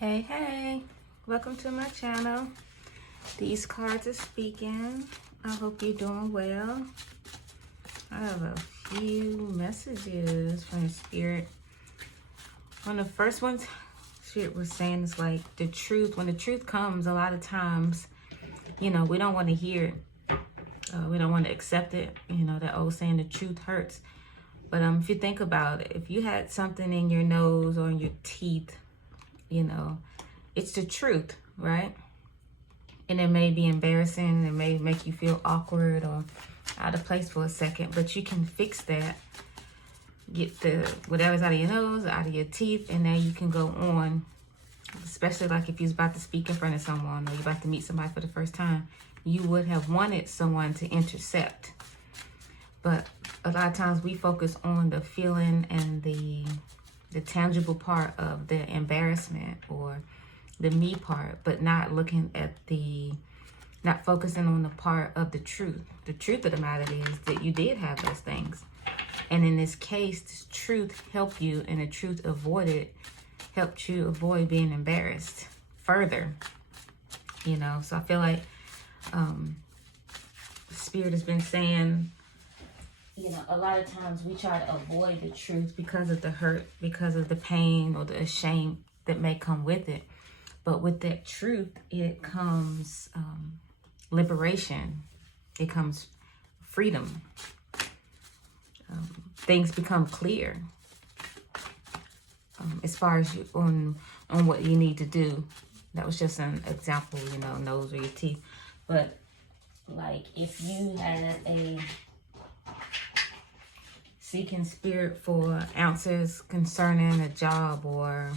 Hey, welcome to my channel. These cards are speaking. I hope you're doing well. I have a few messages from the Spirit. One of the first ones Spirit was saying is like the truth. When the truth comes, a lot of times, we don't want to hear it. We don't want to accept it. That old saying, the truth hurts. But if you think about it, if you had something in your nose or in your teeth, it's the truth, right? And it may be embarrassing, it may make you feel awkward or out of place for a second, but you can fix that. Get the whatever's out of your nose, out of your teeth, and now you can go on. Especially like if you're about to speak in front of someone or you're about to meet somebody for the first time, you would have wanted someone to intercept. But a lot of times we focus on the feeling and the tangible part of the embarrassment or the me part, but not looking at not focusing on the part of the truth. The truth of the matter is that you did have those things. And in this case, this truth helped you, and the truth helped you avoid being embarrassed further. So I feel like Spirit has been saying, a lot of times we try to avoid the truth because of the hurt, because of the pain or the shame that may come with it. But with that truth, it comes liberation. It comes freedom. Things become clear as far as you on what you need to do. That was just an example, nose or your teeth. But like if you had a seeking spirit for answers concerning a job or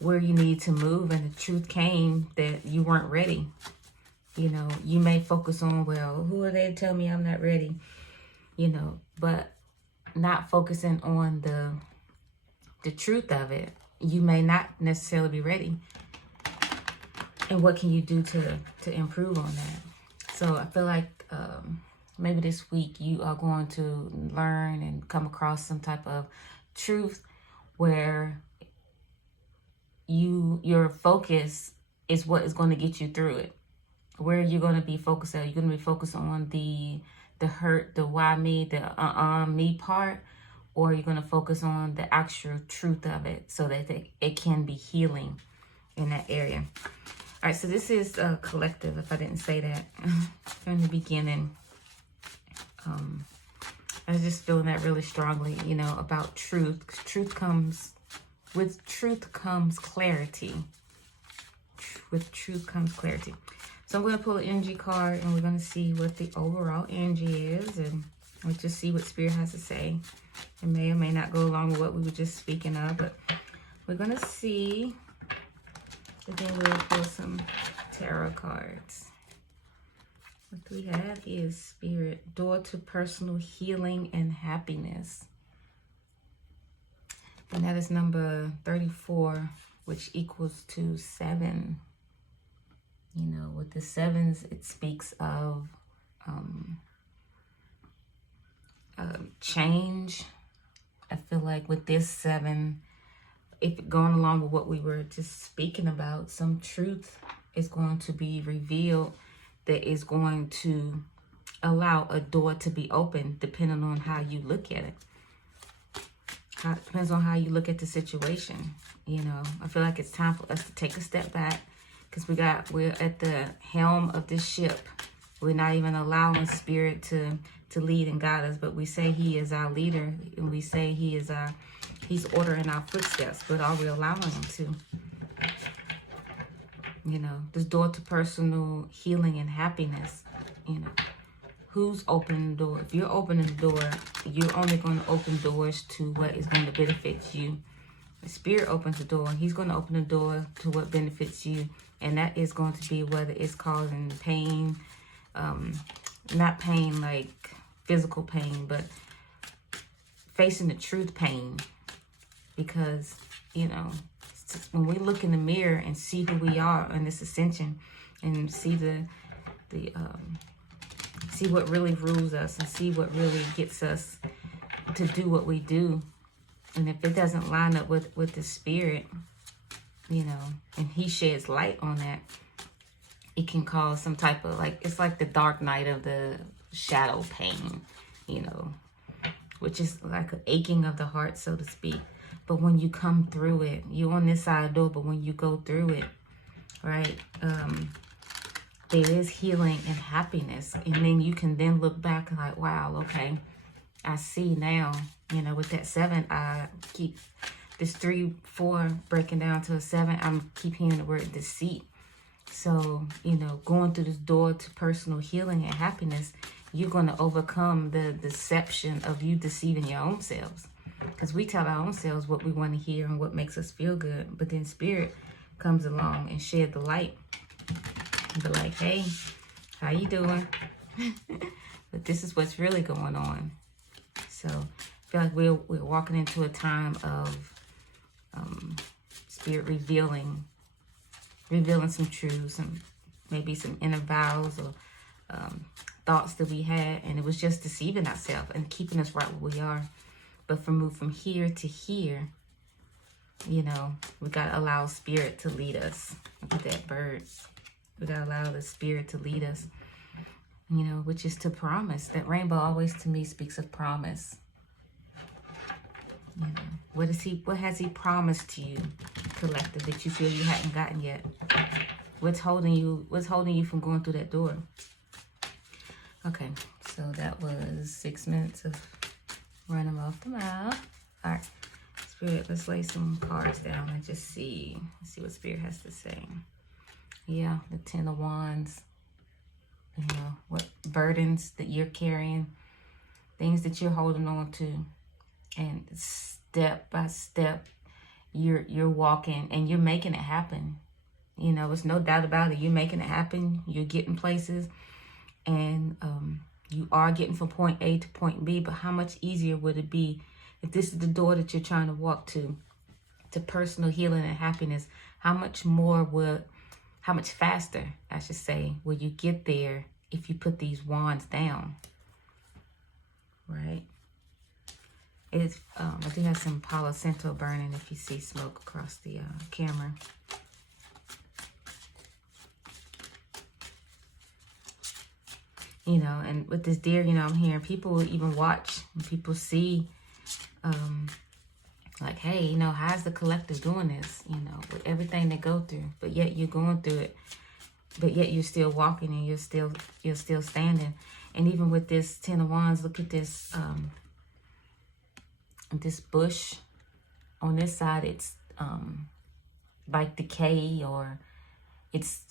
where you need to move, and the truth came that you weren't ready. You may focus on, well, who are they to tell me I'm not ready? But not focusing on the truth of it. You may not necessarily be ready. And what can you do to improve on that? So I feel like maybe this week you are going to learn and come across some type of truth where your focus is what is going to get you through it. Where you're going to be focused at. You're going to be focused on the hurt, the why me, the me part, or you're going to focus on the actual truth of it so that it can be healing in that area. All right, so this is a collective, if I didn't say that from the beginning. I was just feeling that really strongly, about truth. With truth comes clarity. With truth comes clarity. So I'm going to pull an energy card, and we're going to see what the overall energy is, and we'll just see what Spirit has to say. It may or may not go along with what we were just speaking of, but we're going to see. And then we'll pull some tarot cards. What we have is Spirit, door to personal healing and happiness. And that is number 34, which equals to 7. With the 7s, it speaks of change. I feel like with this 7, if going along with what we were just speaking about, some truth is going to be revealed that is going to allow a door to be opened, depending on how you look at it. It depends on how you look at the situation. I feel like it's time for us to take a step back, because we're at the helm of this ship. We're not even allowing Spirit to lead and guide us, but we say He is our leader, and we say He's ordering our footsteps, but are we allowing Him to? This door to personal healing and happiness, who's opening the door? If you're opening the door, you're only going to open doors to what is going to benefit you. The Spirit opens the door, He's going to open the door to what benefits you. And that is going to be whether it's causing pain, not pain like physical pain, but facing the truth pain. Because, when we look in the mirror and see who we are in this ascension, and see see what really rules us, and see what really gets us to do what we do. And if it doesn't line up with the Spirit, you know, and he sheds light on that, it can cause some type of, like, it's like the dark night of the shadow pain, you know, which is like an aching of the heart, so to speak. But when you come through it, you're on this side door, but when you go through it, right, there is healing and happiness. And then you can then look back and like, wow, okay, I see now, you know, with that 7, I keep this 3, 4 breaking down to a 7. I'm keep hearing the word deceit. So, you know, going through this door to personal healing and happiness, you're going to overcome the deception of you deceiving your own selves. Because we tell our own selves what we want to hear and what makes us feel good. But then Spirit comes along and shed the light. And be like, hey, how you doing? But this is what's really going on. So I feel like we're walking into a time of Spirit revealing some truths, and maybe some inner vows or thoughts that we had, and it was just deceiving ourselves and keeping us right where we are. But from here to here, you know, we got to allow Spirit to lead us. Look at that bird. We got to allow the Spirit to lead us, you know, which is to promise. That rainbow always to me speaks of promise. You know, what has he promised to you, collective, that you feel you haven't gotten yet? What's holding you from going through that door? Okay, so that was 6 minutes of running off the mouth. All right, Spirit, let's lay some cards down and just see what Spirit has to say. Yeah, the 10 of Wands. You know, what burdens that you're carrying, things that you're holding on to, and step by step, you're walking and you're making it happen. You know, there's no doubt about it. You're making it happen. You're getting places, and you are getting from point A to point B. But how much easier would it be if this is the door that you're trying to walk to personal healing and happiness? How much faster, I should say, will you get there if you put these wands down, right? It's I do have some Palo Santo burning if you see smoke across the camera. You know, and with this deer, you know, I'm hearing people even watch and people see, like, hey, you know, how's the collective doing this, you know, with everything they go through, but yet you're going through it, but yet you're still walking and you're still standing. And even with this 10 of Wands, look at this, this bush on this side. It's like decay, or it's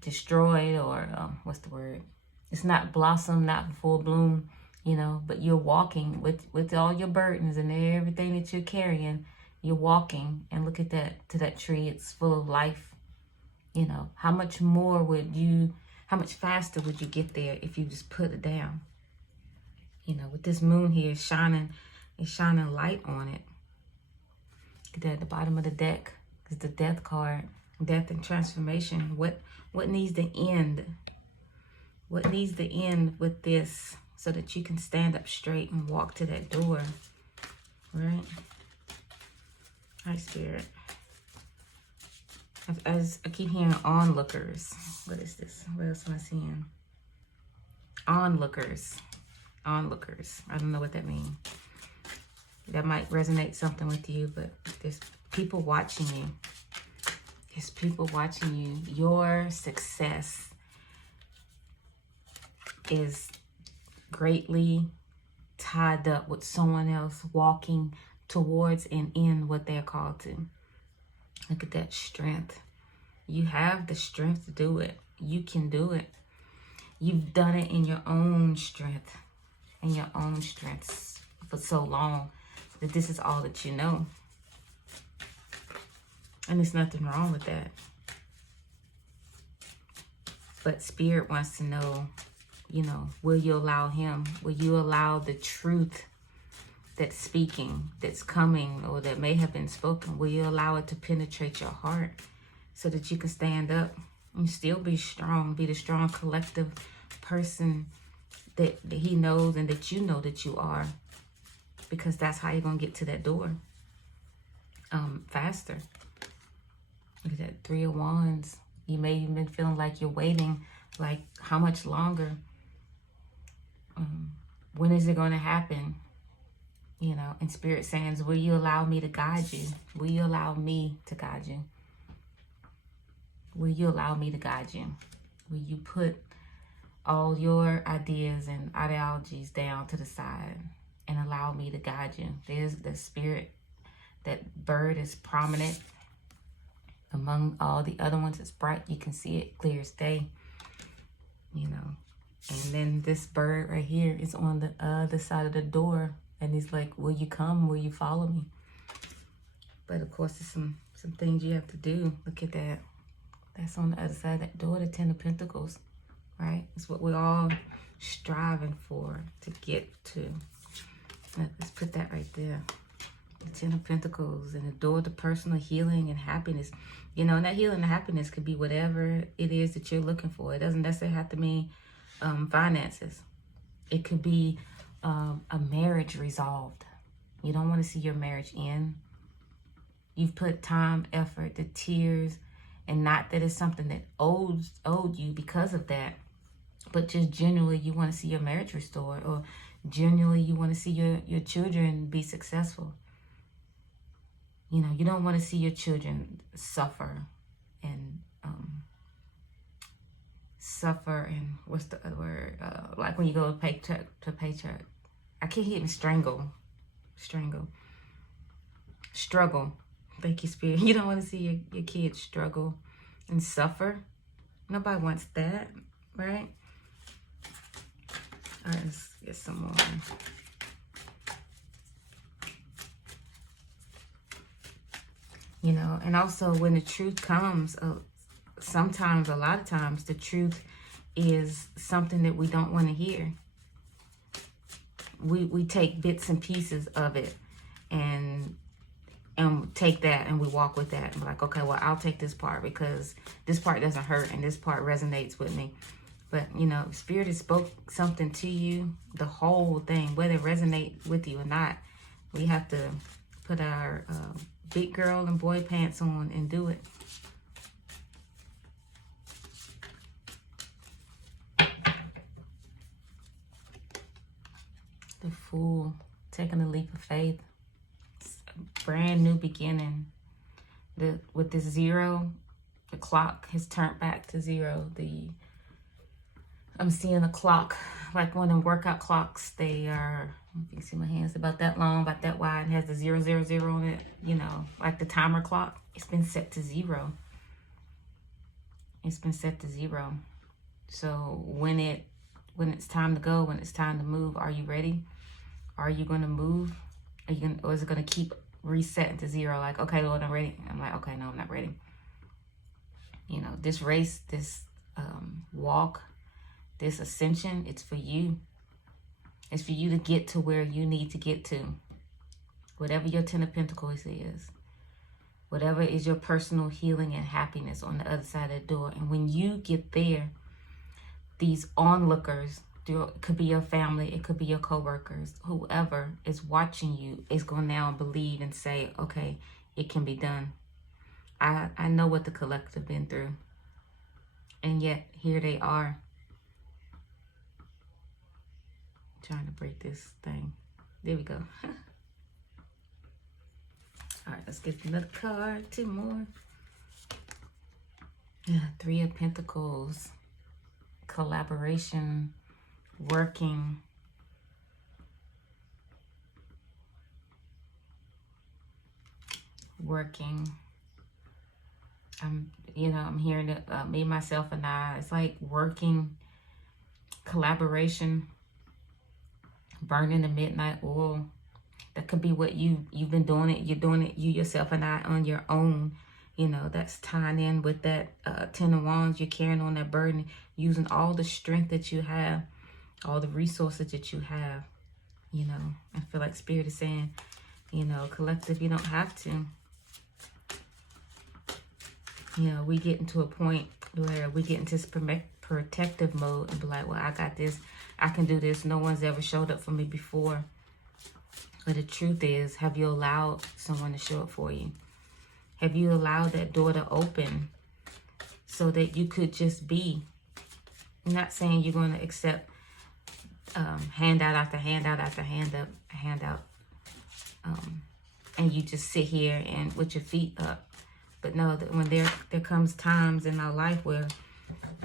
destroyed, or what's the word? It's not blossom, not full bloom, you know, but you're walking with all your burdens and everything that you're carrying. You're walking, and look at that, to that tree. It's full of life. You know, how much faster would you get there if you just put it down? You know, with this moon here shining light on it. Look at that at the bottom of the deck is the death card, death and transformation. What needs to end? What needs to end with this so that you can stand up straight and walk to that door, right? Hi, Spirit. As I keep hearing onlookers. What is this? What else am I seeing? Onlookers. Onlookers. I don't know what that means. That might resonate something with you, but there's people watching you. There's people watching you. Your success is greatly tied up with someone else walking towards and in what they're called to. Look at that strength. You have the strength to do it. You can do it. You've done it in your own strength, for so long that this is all that you know. And there's nothing wrong with that. But Spirit wants to know, you know, will you allow him? Will you allow the truth that's speaking, that's coming, or that may have been spoken? Will you allow it to penetrate your heart so that you can stand up and still be strong, be the strong collective person that he knows and that you know that you are? Because that's how you're going to get to that door faster. Look at that 3 of Wands. You may have been feeling like you're waiting, like how much longer? When is it going to happen? You know, and Spirit saying, will you allow me to guide you? Will you allow me to guide you? Will you allow me to guide you? Will you put all your ideas and ideologies down to the side and allow me to guide you? There's the Spirit. That bird is prominent among all the other ones. It's bright. You can see it clear as day. You know. And then this bird right here is on the other side of the door. And he's like, will you come? Will you follow me? But of course, there's some things you have to do. Look at that. That's on the other side of that door, the 10 of Pentacles. Right? It's what we're all striving for to get to. Let's put that right there. The 10 of Pentacles, and the door to personal healing and happiness. You know, and that healing and happiness could be whatever it is that you're looking for. It doesn't necessarily have to mean finances. It could be a marriage resolved. You don't want to see your marriage end. You've put time, effort, the tears, and not that it's something that owed you because of that, but just generally you want to see your marriage restored, or generally you want to see your children be successful. You know, you don't want to see your children suffer and what's the other word? Like when you go paycheck to paycheck. I can't hear me. Struggle. Thank you, Spirit. You don't want to see your kids struggle and suffer. Nobody wants that, right? All right, let's get some more. You know, and also when the truth comes, sometimes, a lot of times, the truth is something that we don't want to hear. We take bits and pieces of it and take that and we walk with that. And we're like, okay, well, I'll take this part because this part doesn't hurt and this part resonates with me. But, you know, Spirit has spoke something to you, the whole thing, whether it resonates with you or not, we have to put our big girl and boy pants on and do it. The Fool, taking a leap of faith. Brand new beginning. With this 0, the clock has turned back to 0. I'm seeing the clock, like one of them workout clocks. They are, you can see my hands, about that long, about that wide, and has the 000 on it. You know, like the timer clock. It's been set to 0. It's been set to 0. So when it's time to go, when it's time to move, are you ready? Are you going to move? Or is it going to keep resetting to 0? Like, okay, Lord, I'm ready. I'm like, okay, no, I'm not ready. You know, this race, this walk, this ascension, it's for you. It's for you to get to where you need to get to. Whatever your 10 of Pentacles is. Whatever is your personal healing and happiness on the other side of the door. And when you get there, these onlookers, it could be your family, it could be your co-workers, whoever is watching you is going to now believe and say, okay, it can be done. I know what the collective been through. And yet, here they are. Trying to break this thing. There we go. All right, let's get another card. 2 more. Yeah, 3 of Pentacles. Collaboration. Working. I'm hearing it, me, myself, and I. It's like working, collaboration, burning the midnight oil. That could be what you've been doing it. You're doing it, you, yourself, and I, on your own. You know, that's tying in with that 10 of Wands. You're carrying on that burden, using all the strength that you have, all the resources that you have. You know, I feel like Spirit is saying, you know, collective, you don't have to. You know, we get into a point where we get into this protective mode and be like, well, I got this. I can do this. No one's ever showed up for me before. But the truth is, have you allowed someone to show up for you? Have you allowed that door to open so that you could just be? I'm not saying you're going to accept handout after handout after handout, and you just sit here and with your feet up. But no, that when there comes times in our life where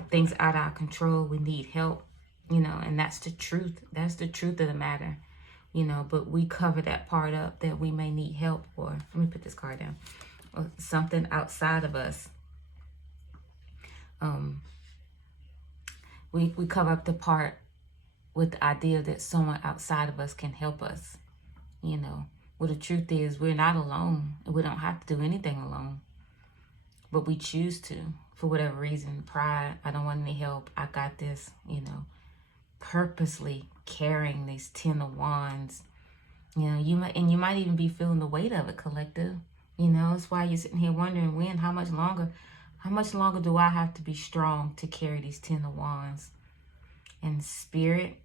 things out of our control, we need help, you know, and that's the truth. That's the truth of the matter, you know. But we cover that part up, that we may need help, or let me put this card down, or something outside of us. We cover up the part with the idea that someone outside of us can help us, you know. Well, the truth is we're not alone, and we don't have to do anything alone. But we choose to, for whatever reason. Pride, I don't want any help, I got this, you know. Purposely carrying these 10 of Wands, you know. You might even be feeling the weight of it, collective. You know, that's why you're sitting here wondering, how much longer do I have to be strong to carry these 10 of Wands? And spirit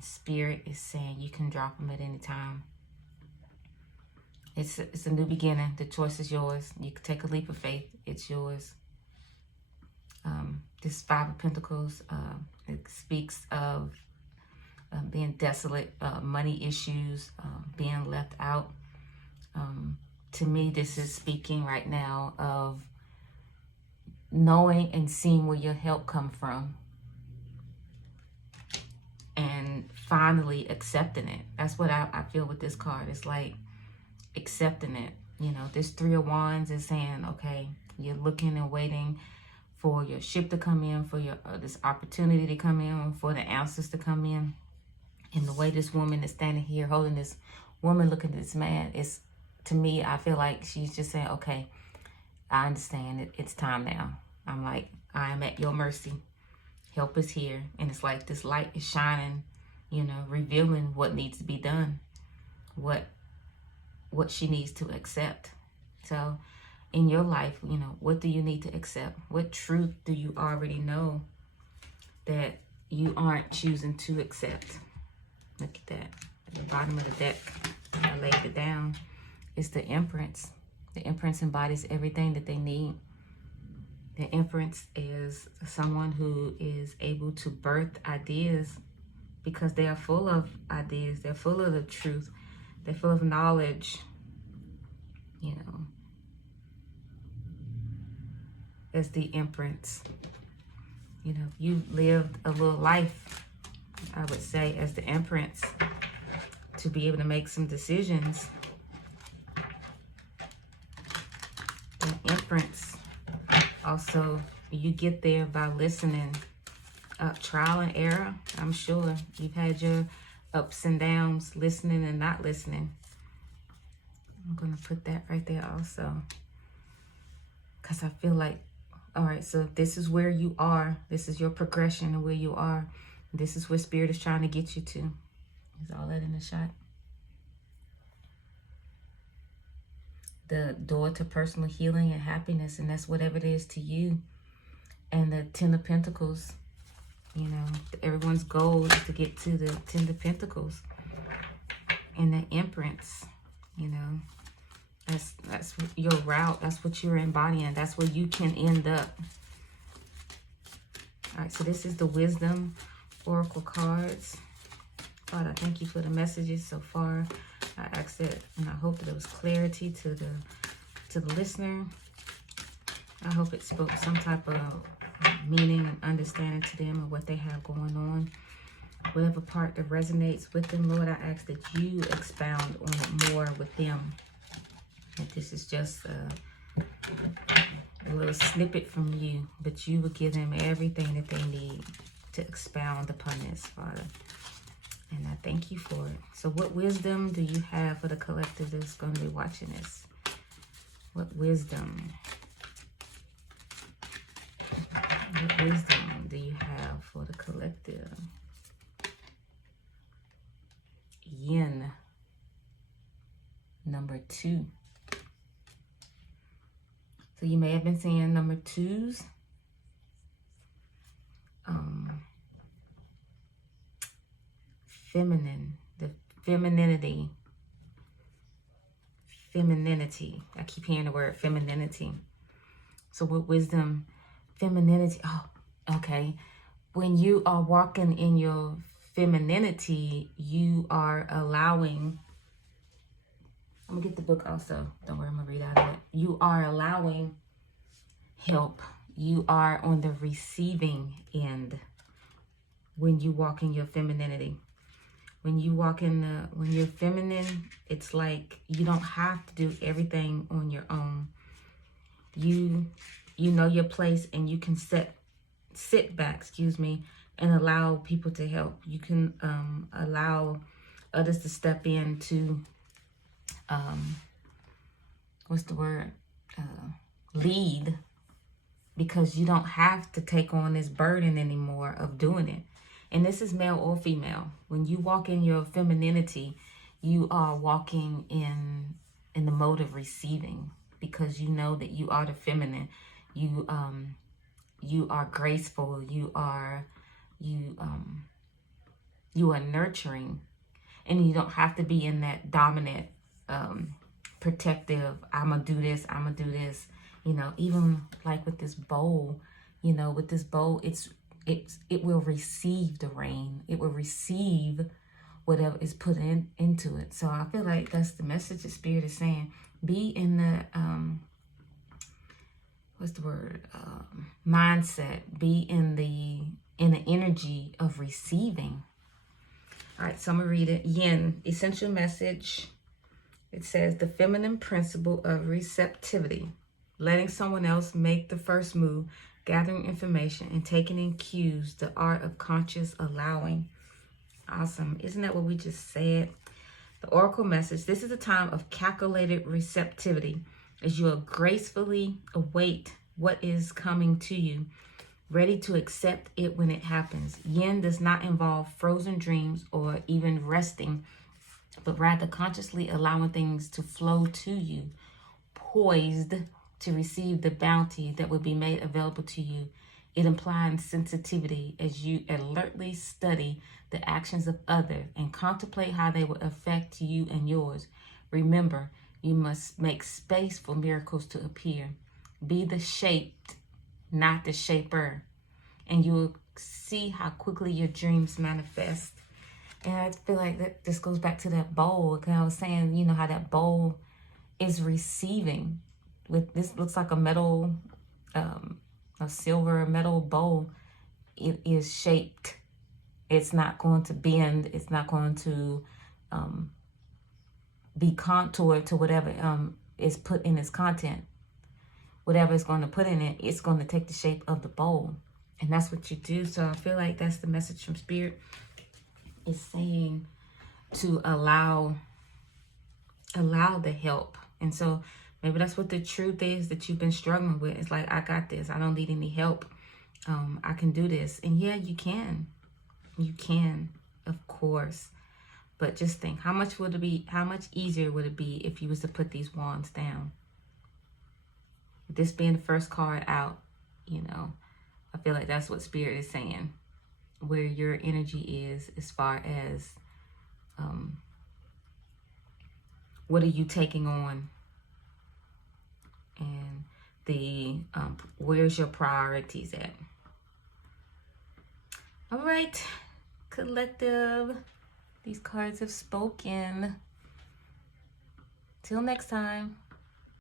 is saying you can drop them at any time. It's a new beginning. The choice is yours. You can take a leap of faith. It's yours. This Five of Pentacles, it speaks of being desolate, money issues, being left out. To me, this is speaking right now of knowing and seeing where your help come from, and finally accepting it. That's what I feel with this card. It's like accepting it. You know, this Three of Wands is saying, okay, you're looking and waiting for your ship to come in, for your this opportunity to come in, for the answers to come in. And the way this woman is standing here holding this woman, looking at this man, is, to me, I feel like she's just saying, okay, I understand it. It's time now. I'm like, I am at your mercy. Help is here. And it's like this light is shining, you know, revealing what needs to be done, what she needs to accept. So in your life, you know, what do you need to accept? What truth do you already know that you aren't choosing to accept? Look at that. At the bottom of the deck, I laid it down. It's the Empress. The Empress embodies everything that they need. The Empress is someone who is able to birth ideas because they are full of ideas. They're full of the truth. They're full of knowledge, you know. As the Empress, you know, you lived a little life, I would say, as the Empress, to be able to make some decisions. The Empress, also, you get there by listening. Trial and error, I'm sure. You've had your ups and downs, listening and not listening. I'm going to put that right there also. Because I feel like, all right, so this is where you are. This is your progression and where you are. This is where Spirit is trying to get you to. Is all that in the shot? The door to personal healing and happiness, and that's whatever it is to you. And the Ten of Pentacles, you know, everyone's goal is to get to the Ten of Pentacles. And the Empress, you know, that's your route. That's what you're embodying. That's where you can end up. All right, so this is the Wisdom Oracle cards. God, I thank you for the messages so far. I ask that, and I hope that there was clarity to the listener. I hope it spoke some type of meaning and understanding to them of what they have going on. Whatever part that resonates with them, Lord, I ask that you expound on it more with them. That this is just a little snippet from you, but you will give them everything that they need to expound upon this, Father. And I thank you for it. So what wisdom do you have for the collective that's going to be watching this? What wisdom? What wisdom do you have for the collective? Yin. Number 2. So you may have been seeing number 2s. Feminine, the femininity. femininity. I keep hearing the word femininity. So with wisdom, femininity. Oh, okay. When you are walking in your femininity, you are allowing, I'm gonna get the book also. Don't worry, I'm gonna read out of it. You are allowing help. You are on the receiving end when you walk in your femininity. When you walk in when you're feminine, it's like you don't have to do everything on your own. You know your place, and you can sit back, and allow people to help. You can allow others to step in to what's the word? Lead, because you don't have to take on this burden anymore of doing it. And this is male or female. When you walk in your femininity, you are walking in the mode of receiving, because you know that you are the feminine. You are graceful. You are nurturing, and you don't have to be in that dominant, protective. I'm gonna do this. I'm gonna do this. Even like with this bowl. With this bowl, it will receive the rain. It will receive whatever is put into it. So I feel like that's the message the Spirit is saying. Be in the what's the word? Mindset. Be in the energy of receiving. All right, so I'm gonna read it. Yin, essential message. It says the feminine principle of receptivity, letting someone else make the first move, gathering information, and taking in cues, the art of conscious allowing. Awesome. Isn't that what we just said? The oracle message. This is a time of calculated receptivity as you gracefully await what is coming to you, ready to accept it when it happens. Yin does not involve frozen dreams or even resting, but rather consciously allowing things to flow to you, poised to receive the bounty that will be made available to you. It implies sensitivity as you alertly study the actions of others and contemplate how they will affect you and yours. Remember, you must make space for miracles to appear. Be the shaped, not the shaper, and you will see how quickly your dreams manifest. And I feel like this goes back to that bowl. Because I was saying, how that bowl is receiving. With this looks like a metal, a silver metal bowl. It is shaped. It's not going to bend. It's not going to be contoured to whatever is put in its content. Whatever is going to put in it, it's going to take the shape of the bowl. And that's what you do. So I feel like that's the message from Spirit. It's saying to allow the help. And so maybe that's what the truth is that you've been struggling with. It's like, I got this. I don't need any help. I can do this. And yeah, you can. You can, of course. But just think, how much easier would it be if you was to put these wands down? This being the first card out, I feel like that's what Spirit is saying. Where your energy is as far as what are you taking on, and the where's your priorities at. All right, collective, these cards have spoken. Till next time.